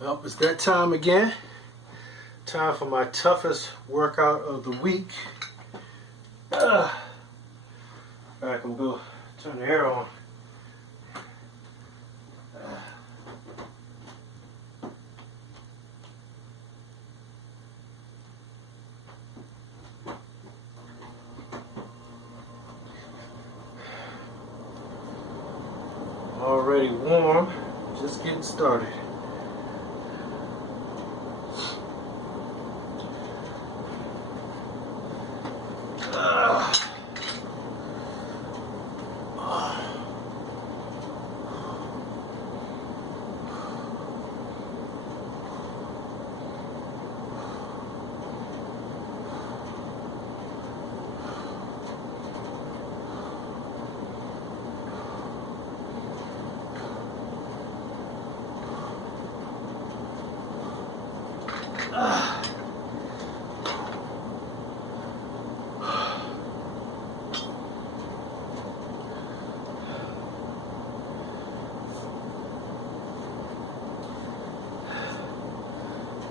Well, it's that time again. Time for my toughest workout of the week. Alright, I'm gonna go turn the air on. Already warm, just getting started.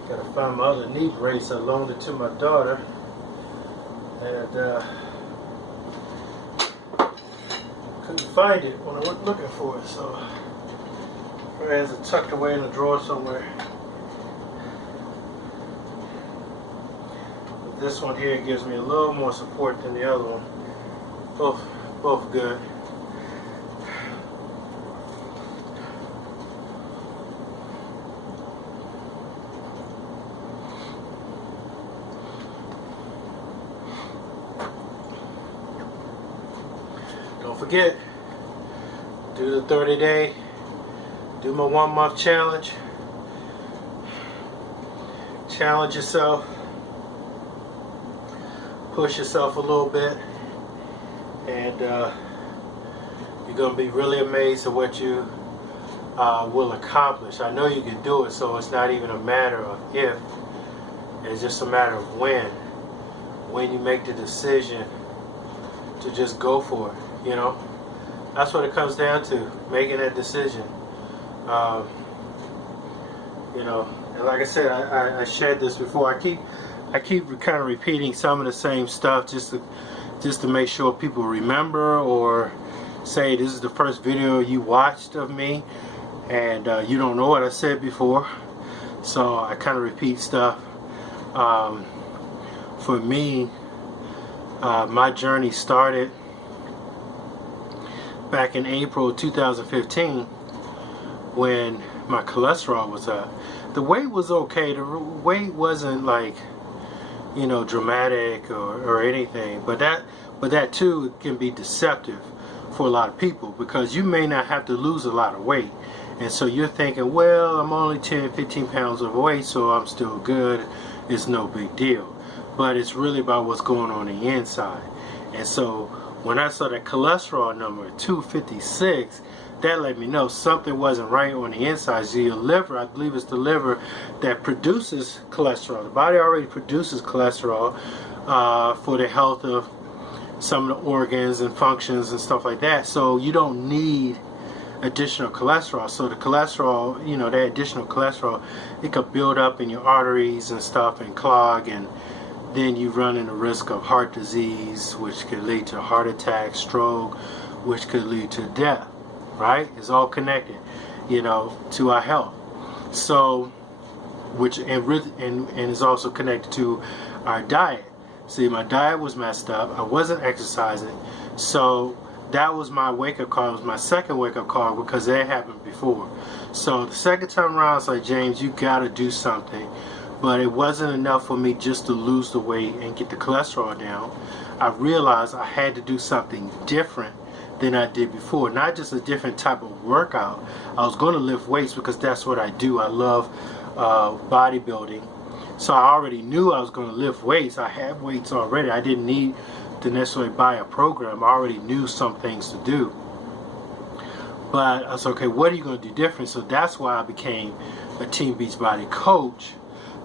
Gotta find my other knee brace. I loaned it to my daughter, and couldn't find it when I went looking for it, so it has it tucked away in a drawer somewhere. But this one here gives me a little more support than the other one. Both good. Don't forget, do the 30-day, do my 1-month challenge. Challenge yourself, push yourself a little bit, and you're going to be really amazed at what you will accomplish. I know you can do it, so it's not even a matter of if, it's just a matter of when you make the decision to just go for it. You know, that's what it comes down to, making that decision. You know, and like I said, I shared this before. I keep kind of repeating some of the same stuff just to make sure people remember, or say this is the first video you watched of me and you don't know what I said before. So I kind of repeat stuff. For me, my journey started back in April 2015 when my cholesterol was up. The weight was okay. The weight wasn't like, you know, dramatic or anything, but that too can be deceptive for a lot of people, because you may not have to lose a lot of weight, and so you're thinking, well, I'm only 10-15 pounds overweight, so I'm still good, it's no big deal. But it's really about what's going on the inside. And so when I saw that cholesterol number 256, that let me know something wasn't right on the inside. So your liver, I believe it's the liver that produces cholesterol. The body already produces cholesterol for the health of some of the organs and functions and stuff like that. So you don't need additional cholesterol. So the cholesterol, you know, that additional cholesterol, it could build up in your arteries and stuff and clog, and then you run in the risk of heart disease, which could lead to heart attack, stroke, which could lead to death, right? It's all connected, you know, to our health. So, which and is also connected to our diet. See, my diet was messed up. I wasn't exercising. So that was my wake-up call. It was my second wake-up call, because that happened before. So the second time around, it's like, James, you got to do something. But it wasn't enough for me just to lose the weight and get the cholesterol down. I realized I had to do something different than I did before. Not just a different type of workout. I was going to lift weights because that's what I do. I love bodybuilding. So I already knew I was going to lift weights. I had weights already. I didn't need to necessarily buy a program. I already knew some things to do. But I was okay, what are you going to do different? So that's why I became a Team Beachbody coach,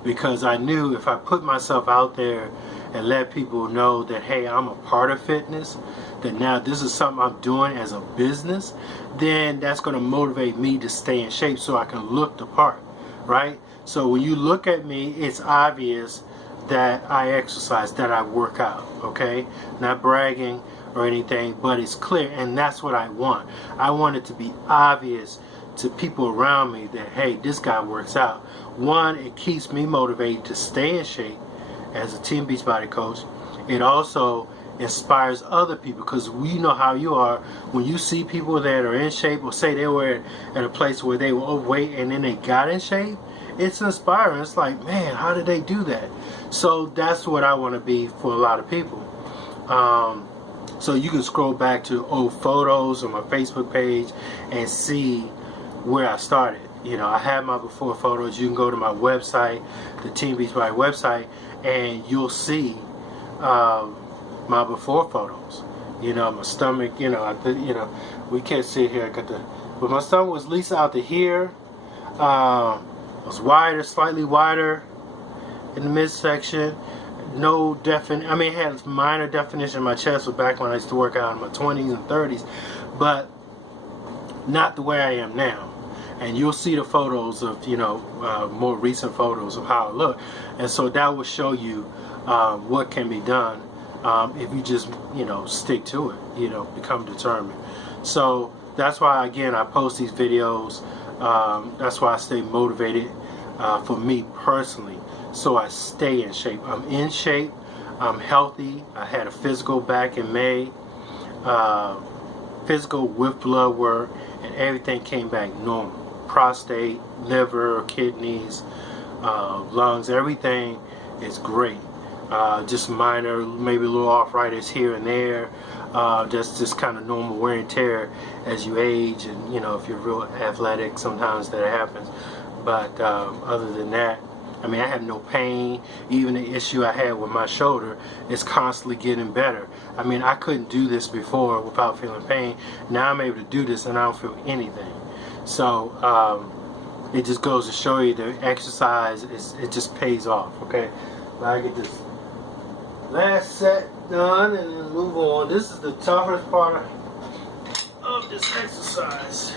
because I knew if I put myself out there and let people know that, hey, I'm a part of fitness, that now this is something I'm doing as a business, then that's going to motivate me to stay in shape so I can look the part. right? So when you look at me, it's obvious that I exercise, that I work out, okay? Not bragging or anything, but it's clear, and that's what I want. I want it to be obvious to people around me that, hey, this guy works out. One, it keeps me motivated to stay in shape as a Team Beachbody coach. It also inspires other people, because we know how you are when you see people that are in shape, or say they were at a place where they were overweight and then they got in shape. It's inspiring. It's like, man, how did they do that? So that's what I want to be for a lot of people. So you can scroll back to old photos on my Facebook page and see where I started. You know, I have my before photos. You can go to my website, the Team Beachbody website, and you'll see my before photos. You know, my stomach, you know, we can't see it here. I got the, but my stomach was at least out to here. It was wider, slightly wider in the midsection. No definition. I mean, it had minor definition. My chest was back when I used to work out in my 20s and 30s, but not the way I am now. And you'll see the photos of, you know, more recent photos of how I look, and so that will show you what can be done if you just, you know, stick to it. You know, become determined. So that's why, again, I post these videos. That's why I stay motivated for me personally, so I stay in shape. I'm in shape, I'm healthy. I had a physical back in May, physical with blood work, and everything came back normal. Prostate, liver, kidneys, lungs, everything is great. Just minor, maybe a little arthritis here and there. That's just kind of normal wear and tear as you age, and you know, if you're real athletic, sometimes that happens. But other than that, I mean, I have no pain. Even the issue I had with my shoulder is constantly getting better. I mean, I couldn't do this before without feeling pain. Now I'm able to do this and I don't feel anything. So it just goes to show you the exercise, it just pays off, okay? Now I get this last set done and then move on. This is the toughest part of this exercise.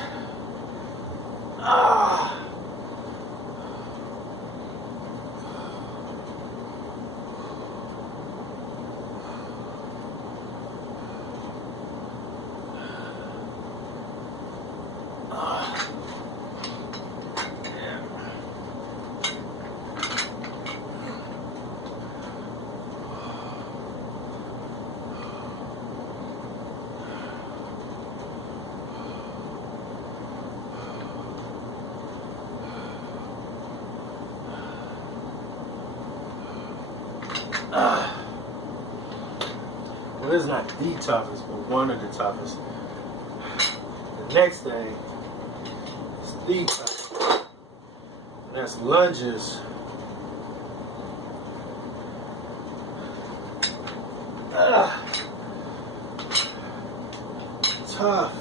Well, this is not the toughest, but one of the toughest. The next day is the toughest. And that's lunges. Tough.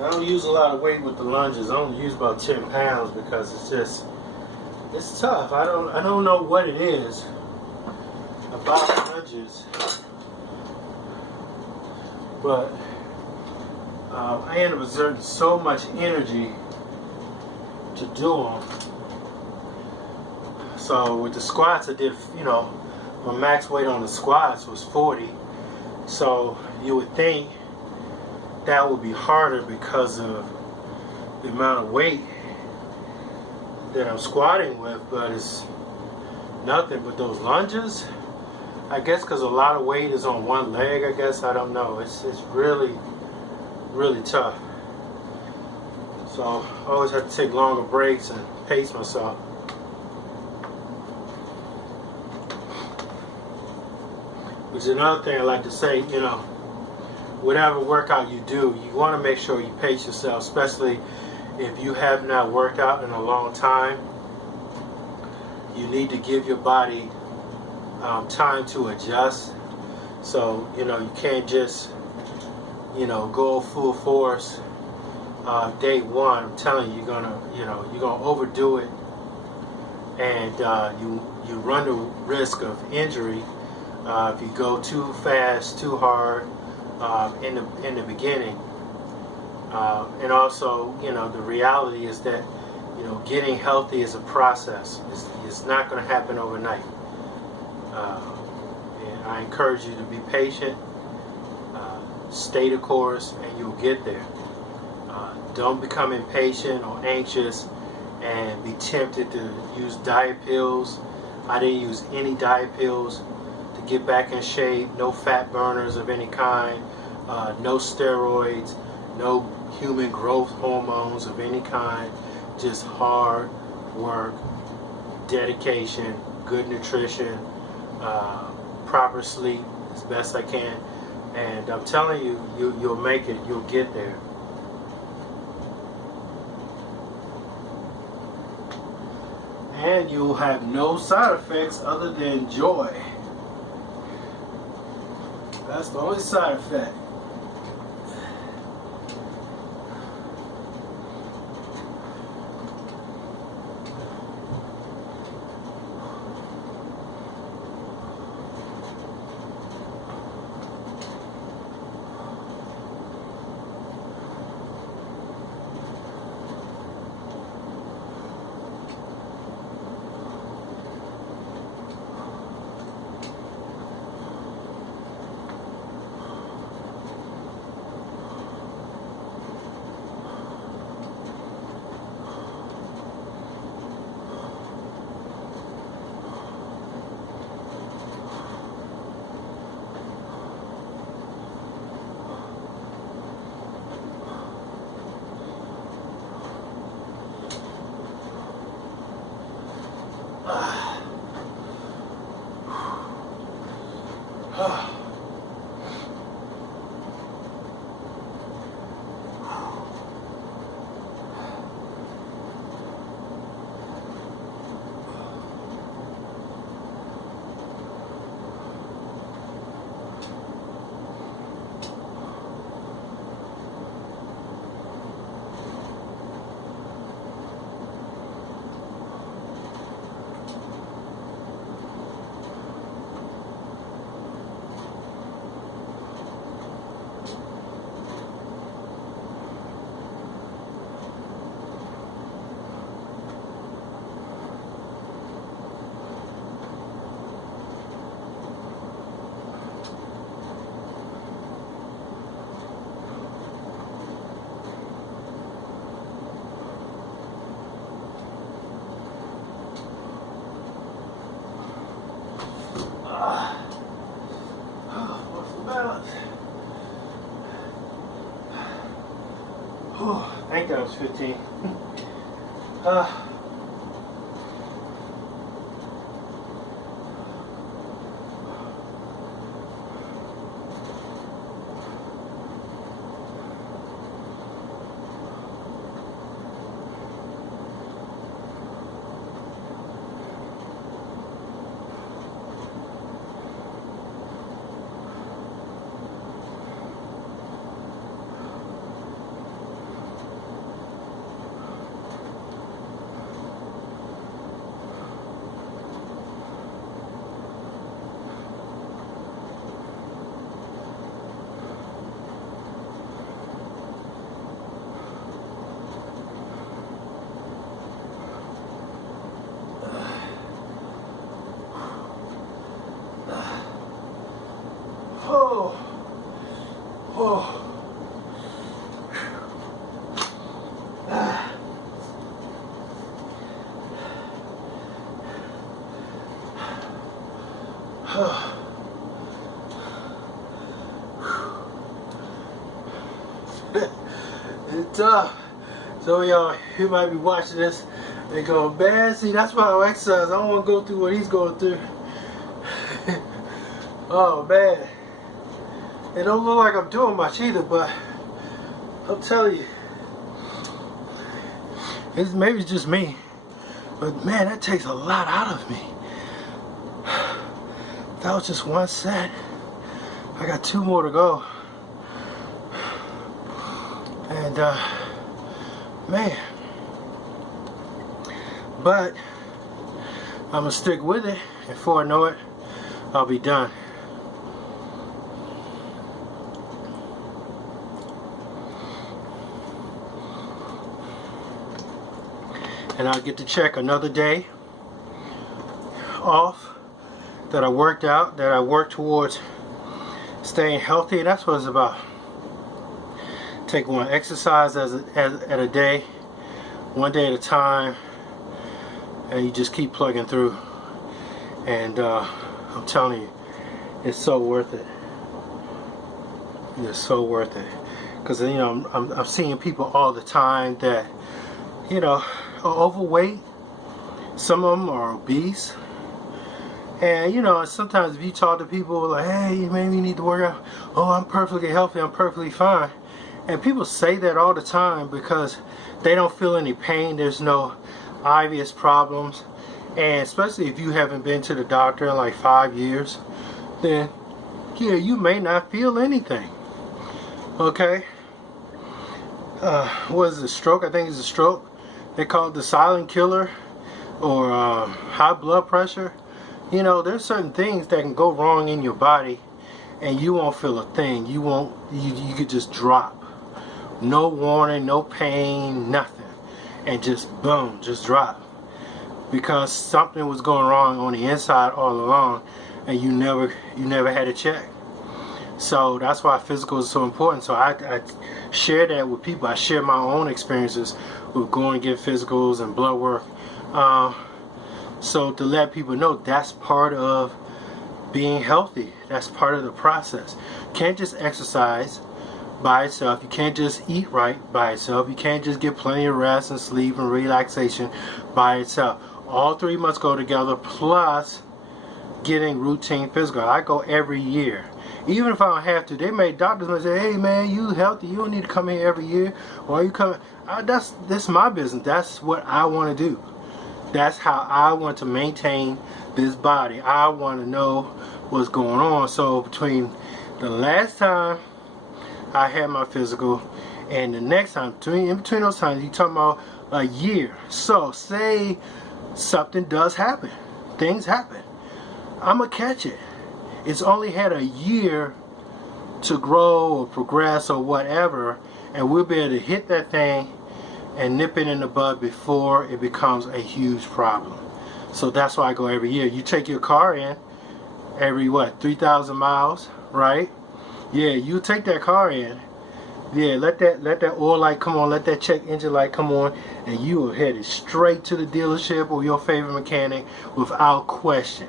I don't use a lot of weight with the lunges. I only use about 10 pounds because it's tough. I don't know what it is about lunges, but I end up exerting so much energy to do them. So with the squats, I did, you know, my max weight on the squats was 40. So you would think that would be harder because of the amount of weight that I'm squatting with, but it's nothing but those lunges. I guess because a lot of weight is on one leg, I guess, I don't know. It's really, really tough. So I always have to take longer breaks and pace myself. Which is another thing I like to say, you know, whatever workout you do, you want to make sure you pace yourself, especially if you have not worked out in a long time. You need to give your body time to adjust. So, you know, you can't just, you know, go full force day one. I'm telling you, you're gonna overdo it, and you run the risk of injury If you go too fast, too hard in the beginning, and also, the reality is that getting healthy is a process. It's not going to happen overnight. And I encourage you to be patient, stay the course, and you'll get there. Don't become impatient or anxious and be tempted to use diet pills. I didn't use any diet pills to get back in shape. No fat burners of any kind. No steroids. No human growth hormones of any kind. Just hard work, dedication, good nutrition, proper sleep as best I can. And I'm telling you, you'll make it. You'll get there. And you'll have no side effects other than joy. That's the only side effect. I think that was 15. It's tough. So y'all, you might be watching this and going, man, see, that's why I exercise. I don't want to go through what he's going through. Oh, man. It don't look like I'm doing much either, but I'll tell you. Maybe it's just me. But, man, that takes a lot out of me. That was just one set. I got 2 more to go. And, man. But I'm going to stick with it. And before I know it, I'll be done. and I get to check another day off that I worked out, that I worked towards staying healthy. That's what it's about. Take one exercise at a day, one day at a time, and you just keep plugging through. And I'm telling you, it's so worth it. It's so worth it. Because, you know, I'm seeing people all the time that, you know, are overweight. Some of them are obese. And, you know, sometimes if you talk to people like, hey, maybe you need to work out. Oh, I'm perfectly healthy. I'm perfectly fine. And people say that all the time because they don't feel any pain. There's no obvious problems. And especially if you haven't been to the doctor in like 5 years, then, yeah, you may not feel anything. Okay? What is it, stroke? I think it's a stroke. They call it the silent killer, or high blood pressure. You know, there's certain things that can go wrong in your body and you won't feel a thing. You could just drop. No warning, no pain, nothing. And just boom, just drop. Because something was going wrong on the inside all along and you never had a check. So that's why physical is so important. So I share that with people. I share my own experiences with going to get physicals and blood work. So to let people know that's part of being healthy. That's part of the process. You can't just exercise by itself. You can't just eat right by itself. You can't just get plenty of rest and sleep and relaxation by itself. All three must go together, plus getting routine physical. I go every year. Even if I don't have to, they may, doctors may say, hey man, you healthy, you don't need to come here every year. Or you come, that's my business. That's what I want to do. That's how I want to maintain this body. I want to know what's going on. So between the last time I had my physical and the next time, in between those times, you're talking about a year. So say something does happen. Things happen. I'm going to catch it. It's only had a year to grow or progress or whatever, and we'll be able to hit that thing and nip it in the bud before it becomes a huge problem. So that's why I go every year. You take your car in every 3,000 miles, right? Yeah, you take that car in. Yeah, let that oil light come on, let that check engine light come on, and you will head it straight to the dealership or your favorite mechanic without question.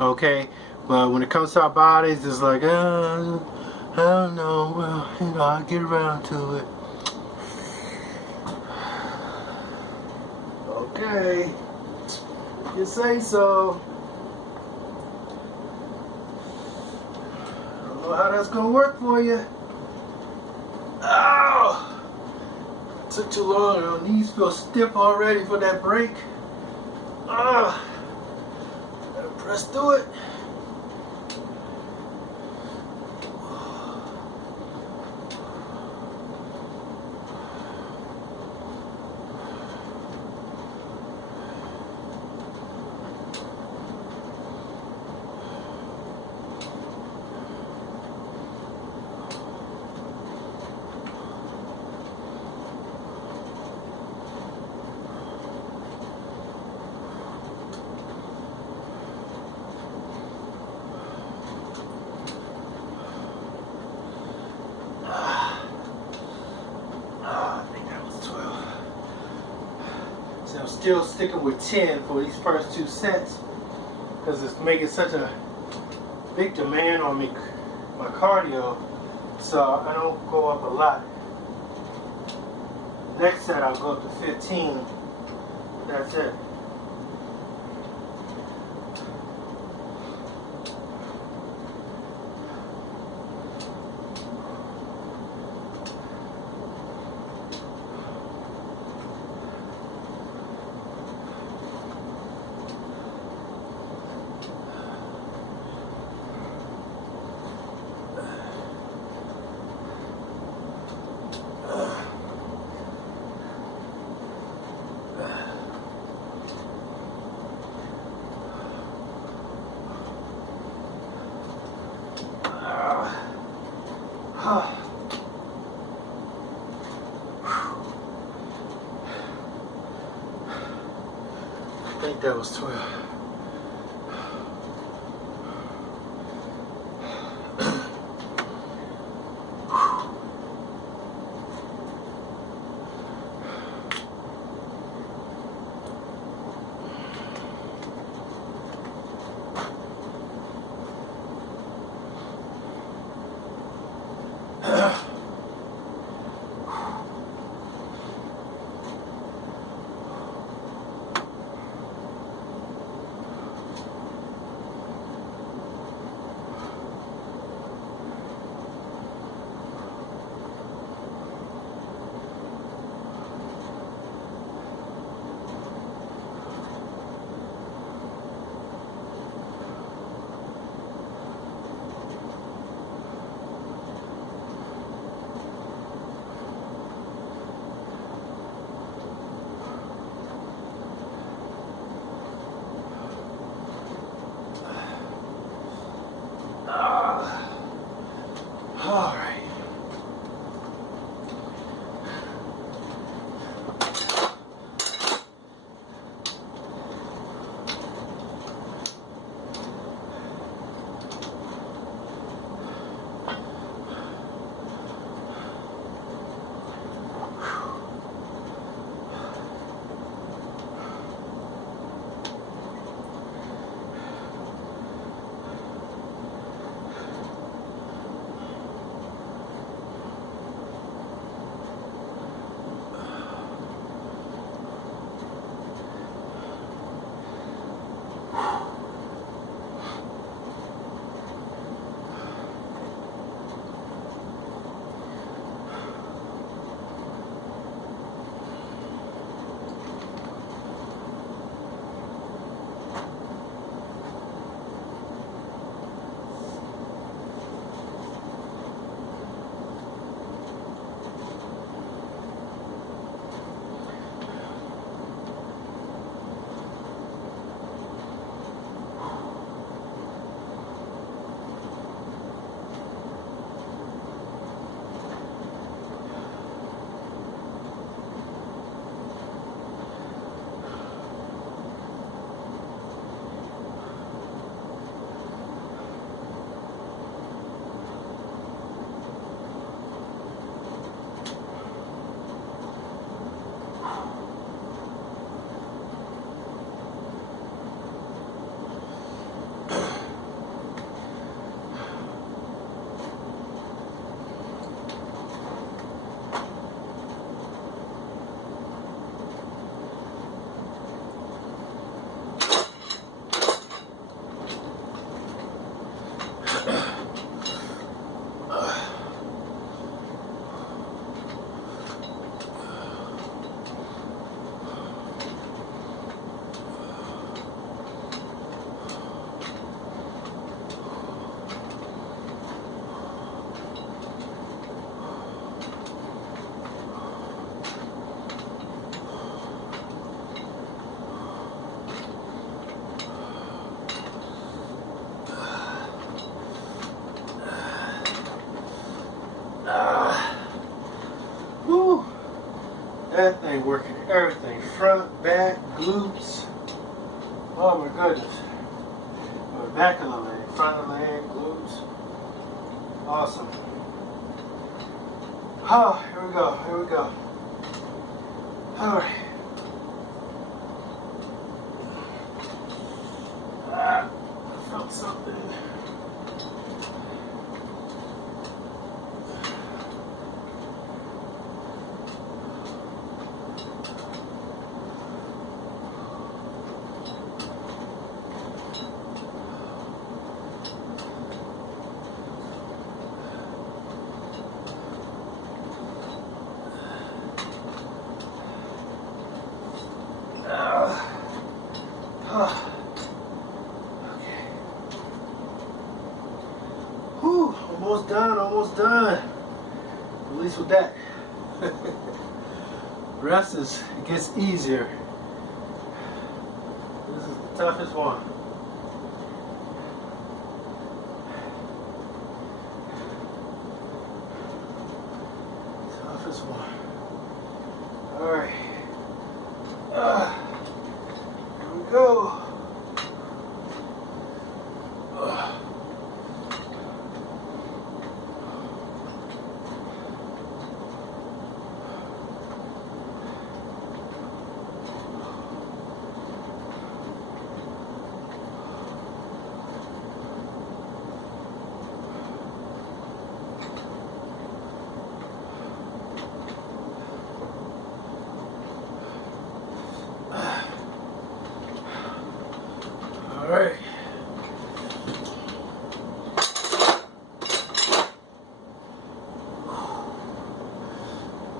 Okay? But when it comes to our bodies, it's like, I don't know, well, you know, I'll get around to it. Okay, you say so. I don't know how that's gonna work for you. Ow! Took too long. Your knees feel stiff already for that break. Better press through it. I'm still sticking with 10 for these first 2 sets because it's making such a big demand on me, my cardio, so I don't go up a lot. Next set I'll go up to 15. That's it. think that was 12. All right. Woo! That thing working everything. Front, back, glutes. Oh my goodness. Or back of the leg, front of the leg, glutes. Awesome. Oh, here we go, here we go. Alright. I felt something. Okay. Whew, almost done, almost done. At least with that. The rest is, it gets easier. This is the toughest one. Toughest one. Alright. Here we go.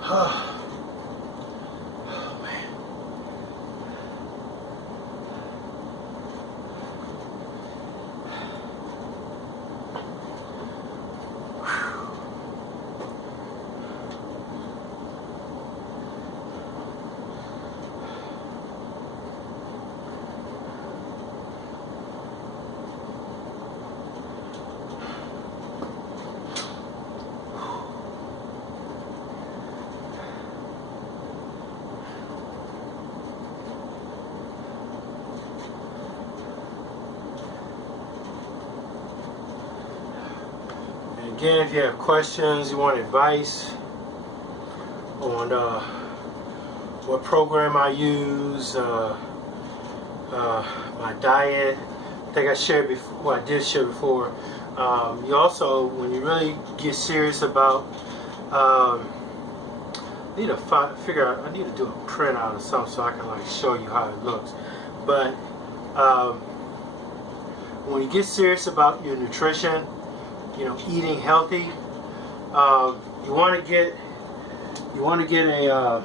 Oh, man. Again, if you have questions, you want advice on what program I use, my diet, I think I shared before. Well, I did share before. You also, when you really get serious about, I need to figure out. I need to do a printout or something so I can like show you how it looks. But when you get serious about your nutrition, you know, eating healthy, you want to get a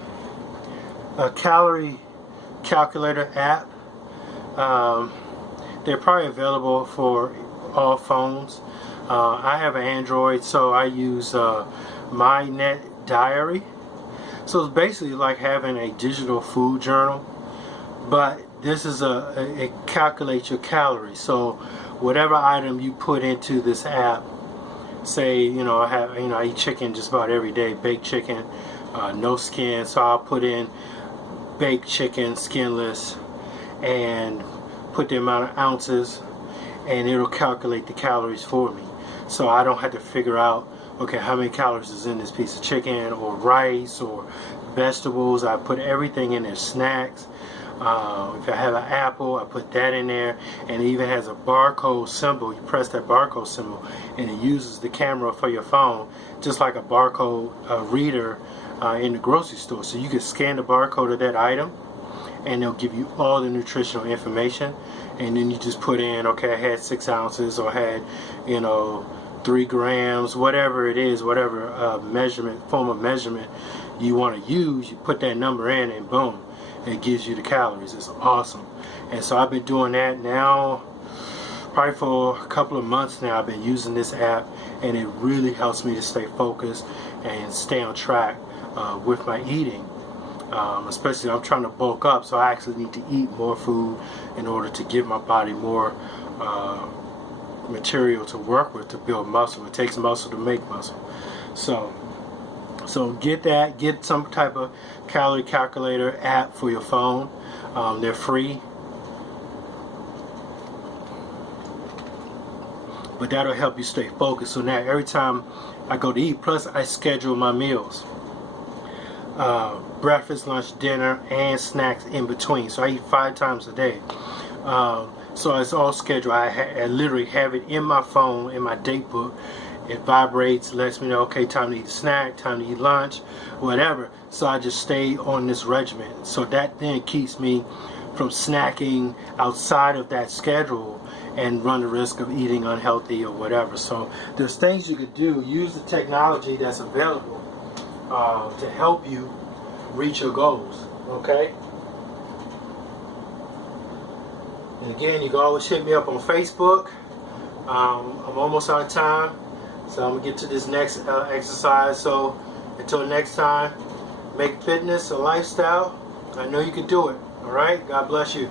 calorie calculator app. They're probably available for all phones. I have an Android, so I use MyNet Diary. So it's basically like having a digital food journal, but this is it calculates your calories. So whatever item you put into this app, say, I eat chicken just about every day, baked chicken, no skin, so I'll put in baked chicken, skinless, and put the amount of ounces, and it'll calculate the calories for me. So I don't have to figure out, okay, how many calories is in this piece of chicken, or rice, or vegetables. I put everything in there, snacks. If I have an apple, I put that in there, and it even has a barcode symbol. You press that barcode symbol, and it uses the camera for your phone, just like a barcode reader in the grocery store. So you can scan the barcode of that item, and they'll give you all the nutritional information. And then you just put in, okay, I had 6 ounces, or I had, 3 grams, whatever it is, whatever form of measurement you want to use. You put that number in, and boom, it gives you the calories. It's awesome. And so I've been doing that now probably for a couple of months now. I've been using this app, and it really helps me to stay focused and stay on track with my eating. Especially I'm trying to bulk up, so I actually need to eat more food in order to give my body more material to work with to build muscle. It takes muscle to make muscle. So get some type of calorie calculator app for your phone. They're free, but that'll help you stay focused. So now every time I go to eat, plus I schedule my meals, breakfast, lunch, dinner, and snacks in between. So I eat 5 times a day. So it's all scheduled. I literally have it in my phone, in my date book. It vibrates, lets me know, okay, time to eat a snack, time to eat lunch, whatever. So I just stay on this regimen. So that then keeps me from snacking outside of that schedule and run the risk of eating unhealthy or whatever. So there's things you could do. Use the technology that's available to help you reach your goals, okay? And again, you can always hit me up on Facebook. I'm almost out of time, so I'm going to get to this next exercise. So until next time, make fitness a lifestyle. I know you can do it, all right? God bless you.